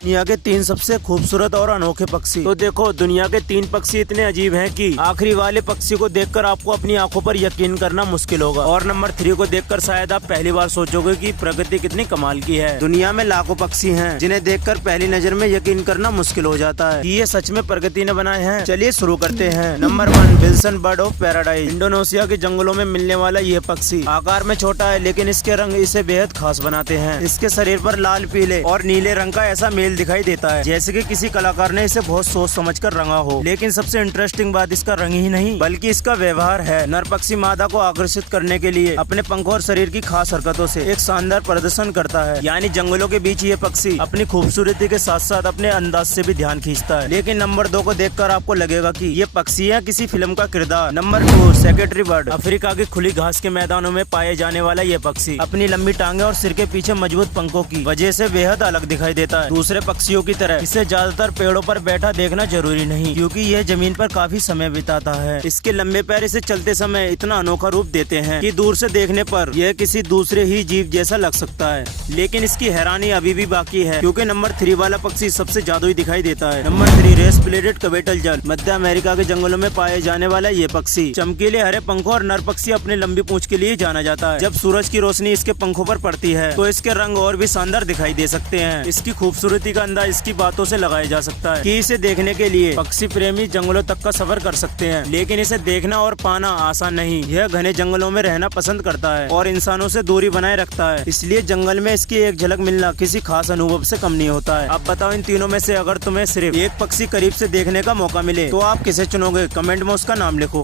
दुनिया के 3 सबसे खूबसूरत और अनोखे पक्षी। तो देखो, दुनिया के 3 पक्षी इतने अजीब हैं कि आखिरी वाले पक्षी को देखकर आपको अपनी आंखों पर यकीन करना मुश्किल होगा। और नंबर 3 को देखकर शायद आप पहली बार सोचोगे कि प्रकृति कितनी कमाल की है। दुनिया में लाखों पक्षी हैं जिन्हें देखकर पहली नजर में यकीन करना मुश्किल हो जाता है कि ये सच में प्रकृति ने बनाए हैं। चलिए शुरू करते हैं। Number 1, Wilson bird of paradise. Indonesia के जंगलों में मिलने वाला यह पक्षी आकार में छोटा है, लेकिन इसके रंग इसे बेहद खास बनाते हैं। इसके शरीर पर लाल, पीले और नीले रंग का ऐसा मेल दिखाई देता है जैसे कि किसी कलाकार ने इसे बहुत सोच समझकर रंगा हो। लेकिन सबसे इंटरेस्टिंग बात इसका रंग ही नहीं बल्कि इसका व्यवहार है। नर पक्षी मादा को आकर्षित करने के लिए अपने पंखों और शरीर की खास हरकतों से एक शानदार प्रदर्शन करता है। यानी जंगलों के बीच ये पक्षी अपनी खूबसूरती के साथ साथ अपने अंदाज से भी ध्यान खींचता है। लेकिन नंबर 2 को देखकर आपको लगेगा कि ये पक्षी है किसी फिल्म का किरदार। Number 2, secretary bird. अफ्रीका की खुली घास के मैदानों में पाए जाने वाला ये पक्षी अपनी लंबी टांगे और सिर के पीछे मजबूत पंखों की वजह से बेहद अलग दिखाई देता है। दूसरे पक्षियों की तरह इसे ज्यादातर पेड़ों पर बैठा देखना जरूरी नहीं, क्योंकि यह जमीन पर काफी समय बिताता है। इसके लंबे पैर इसे चलते समय इतना अनोखा रूप देते हैं कि दूर से देखने पर यह किसी दूसरे ही जीव जैसा लग सकता है। लेकिन इसकी हैरानी अभी भी बाकी है, क्योंकि नंबर 3 वाला पक्षी सबसे जादुई दिखाई देता है। नंबर 3, रेस प्लेटेड कवेटल जल। मध्य अमेरिका के जंगलों में पाए जाने वाला ये पक्षी चमकीले हरे पंखों और नर पक्षी अपने लंबी पूंछ के लिए जाना जाता है। जब सूरज की रोशनी इसके पंखों पर पड़ती है तो इसके रंग और भी शानदार दिखाई दे सकते हैं। इसकी खूबसूरती का अंदाज इसकी बातों से लगाया जा सकता है कि इसे देखने के लिए पक्षी प्रेमी जंगलों तक का सफर कर सकते हैं। लेकिन इसे देखना और पाना आसान नहीं। यह घने जंगलों में रहना पसंद करता है और इंसानों से दूरी बनाए रखता है, इसलिए जंगल में इसकी एक झलक मिलना किसी खास अनुभव से कम नहीं होता है। अब बताओ, इन तीनों में से अगर तुम्हें सिर्फ एक पक्षी करीब से देखने का मौका मिले तो आप किसे चुनोगे? कमेंट में उसका नाम लिखो।